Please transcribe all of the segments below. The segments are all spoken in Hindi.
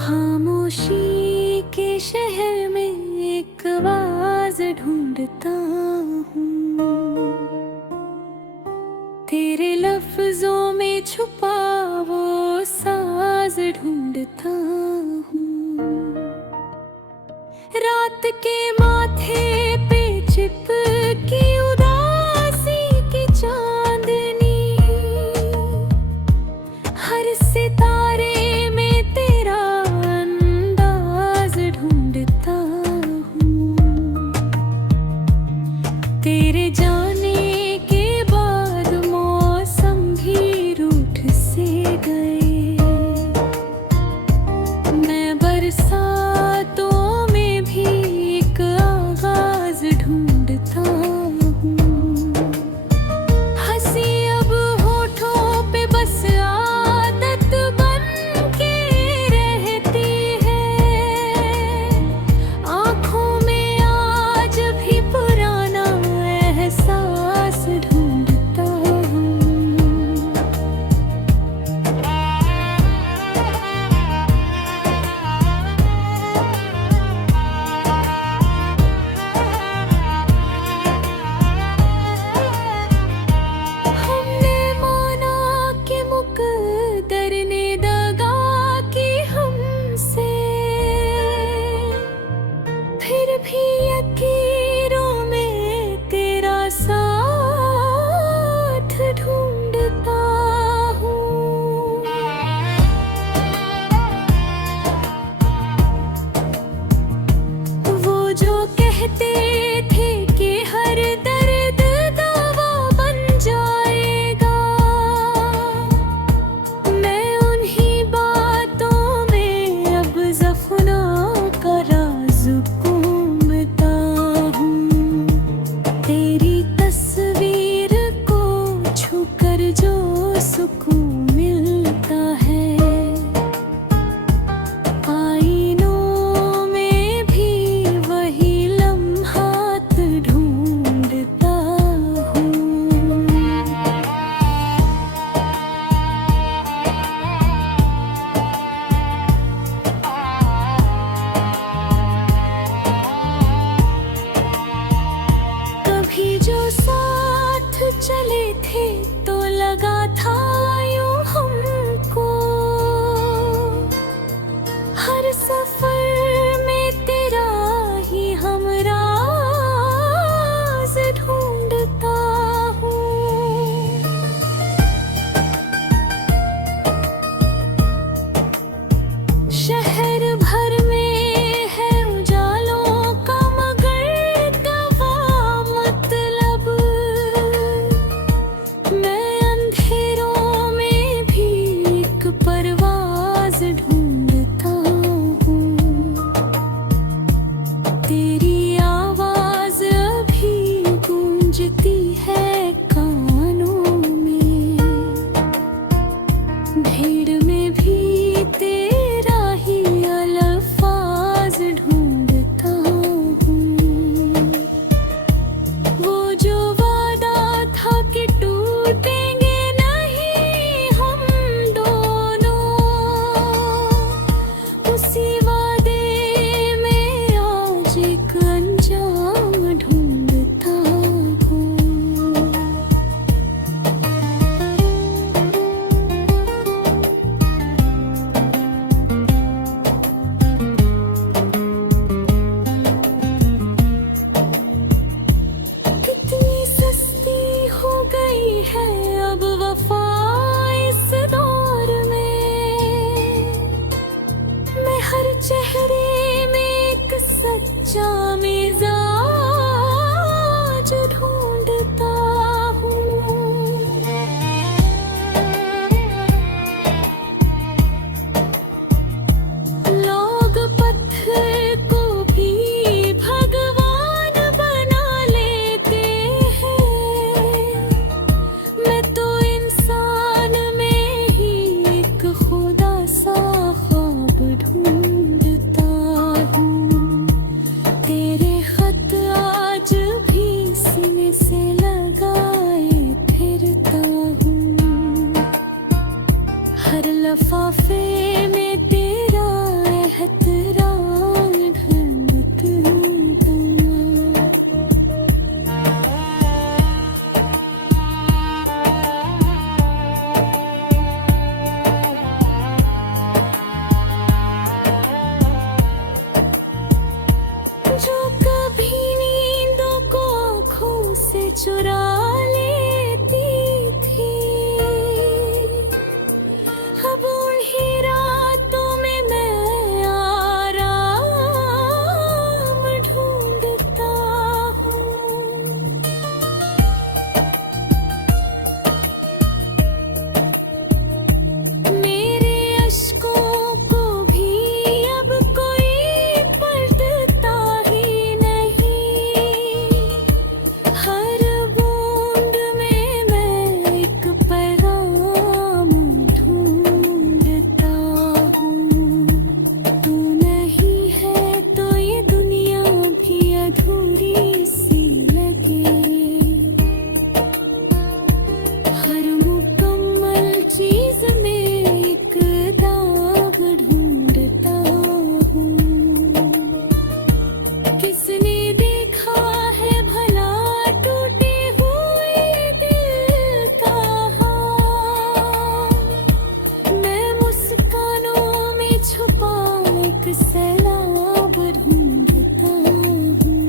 खामोशी के शहर में एक आवाज ढूंढता हूँ, तेरे लफ्जों में छुपा वो साज ढूंढता हूँ। रात के माथे पे चिपकी उदासी की चांदनी, हर सितारे में तेरा अंदाज ढूंढता हूँ। तेरे जाने के बाद मौसम भी रूठ से गए, मैं बरसातों में भी एक आगाज ढूंढता हूँ। हंसी अब होठों पे बस आदत बन के रहती है, आँखों में आज भी पुराना एहसास ढूंढता हूँ। हमने माना कि मुकद्दर ने दगा की हमसे, फिर भी लकीरों में तेरा साथ ढूंढता हूँ। वो जो कहते थे कि हर दर्द दवा बन जाएगा, मैं उन्हीं बातों में अब ज़ख्मों का राज घूमता हूँ। तेरी तस्वीर को छूकर जो सुकून मिलता है, आईनों में भी वही लम्हात ढूंढता हूँ। कभी जो साथ चले थे तो लगा था यूं हमको, हर सफर में तेरा ही हमराज ढूंढता हूँ। शहर भर में है उजालों का मगर दवा मतलब, मैं चुरा लेती थी। अब उन्हीं रातों में मैं आराम ढूंढता हूँ। मेरे अश्कों को भी अब कोई पढ़ता ही नहीं। हर बूंद में मैं एक पैगाम ढूंढता हूँ। तू नहीं है तो ये दुनिया भी अधूरी सी लगे। हर मुकम्मल चीज में एक दाग ढूंढता हूँ। किसने देखा है भला टूटे हुए दिल का हाल। मैं मुस्कानों में छुपा एक सैलाब ढूंढता हूँ।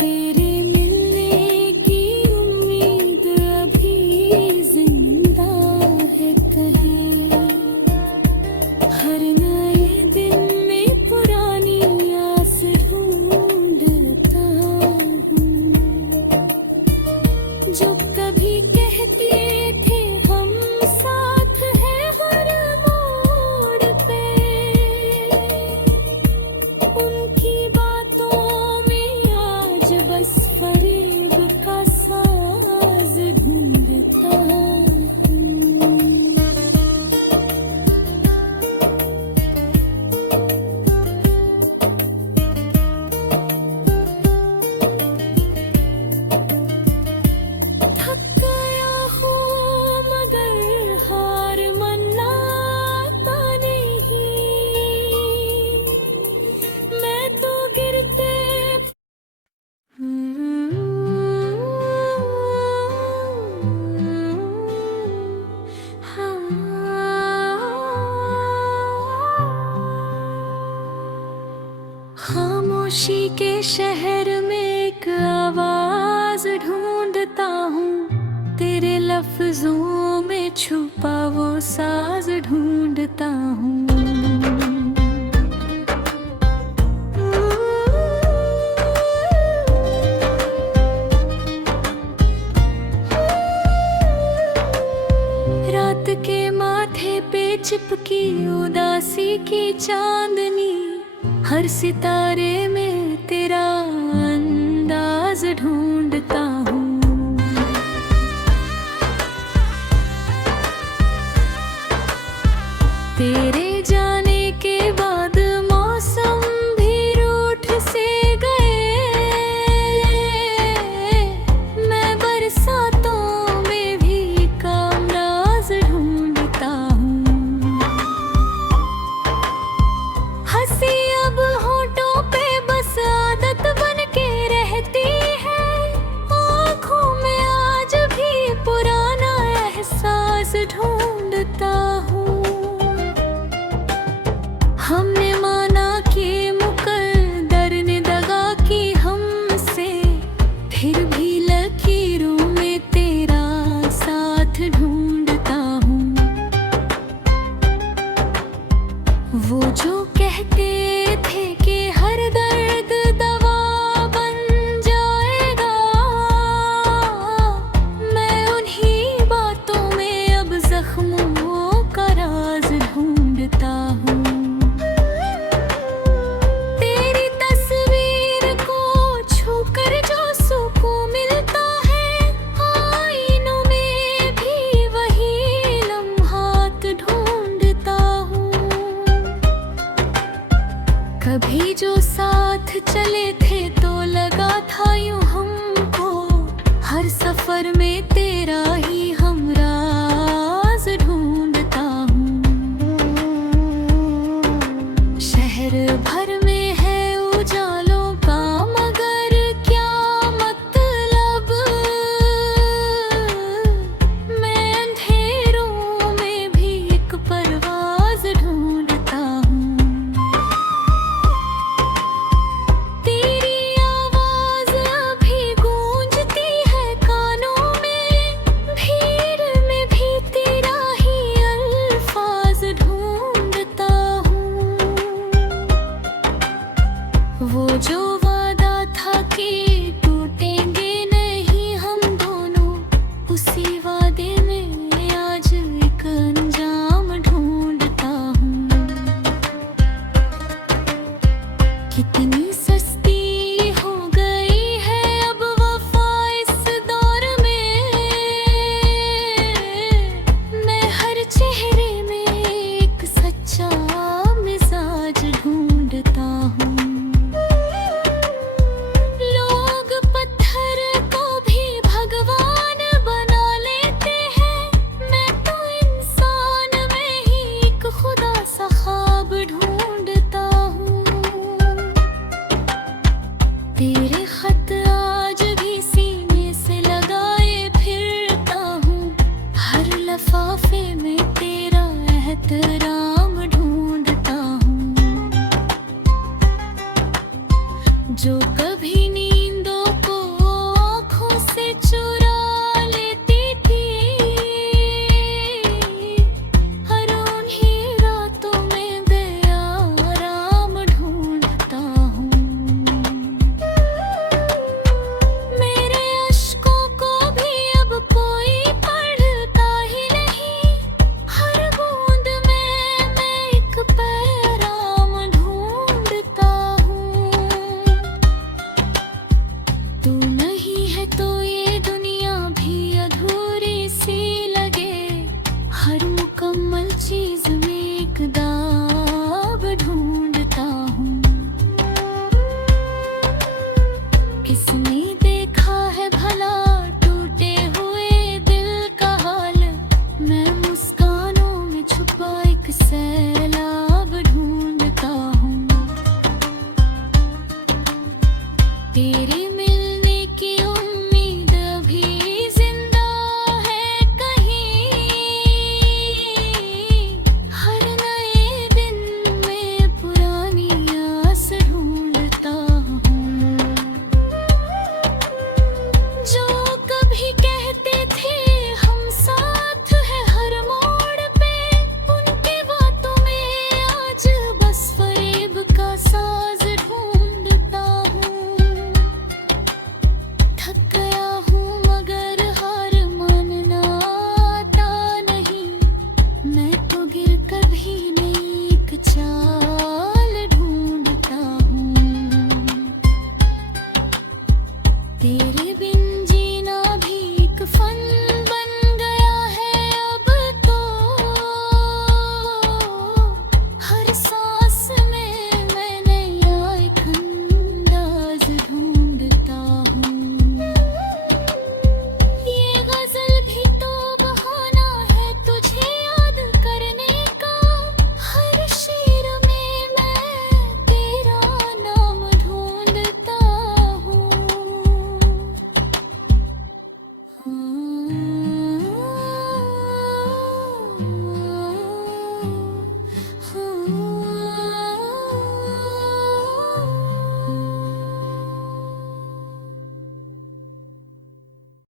तेरे मिलने की उम्मीद अभी जिंदा है कहीं। हर नए दिन में पुरानी आस ढूंढता हूँ। जो कभी कहते थे हम साथ हैं हर मोड़ पे, उनकी बातों में आज बस फरेब का साज ढूंढता हूँ। थक गया हूँ मगर हार मनाता नहीं। मैं तो गिरते खामोशी के शहर में एक आवाज ढूंढता हूँ। तेरे लफ्जों में छुपा वो साज ढूंढता हूँ। रात के माथे पे चिपकी उदासी की चांदनी। हर सितारे में तेरा अंदाज ढूंढता हूँ। तेरे जाने के बाद मौसम भी रूठ से गए। मैं बरसातों में भी कामराज ढूंढता हूँ। हंसी अब होठों पे तेरे खत आज भी सीने से लगाए फिरता हूँ, हर लफाफे में तेरा एहतराम ढूंढता हूँ। जो कभी नींदों को आँखों से चुरा लेती थी, हर उन्हीं रातों में बेआराम ढूंढता हूँ। मेरे अश्कों को भी अब कोई पढ़ता ही नहीं, हर बूंद में मैं एक पैगाम ढूंढता हूँ। तू नहीं है तो ये दुनिया भी अधूरी सी लगे, हर मुकम्मल चीज में एक दाग ढूंढता हूँ। किसने देखा है भला टूटे हुए दिल का हाल, मैं मुस्कानों में छुपा एक सैलाब ढूंढता हूँ। तेरे मिलने की उम्मीद अभी जिंदा है कहीं, हर नए दिन में पुरानी आस ढूंढता हूँ। जो कभी कहते थे हम साथ हैं हर मोड़ पे, उनके बातों में आज बस फरेब का साज ढूंढता हूँ। थक गया हूँ मगर हार मानना आता नहीं, मैं तो गिर कभी नहीं एक चाल ढूंढता हूँ। तेरे बिन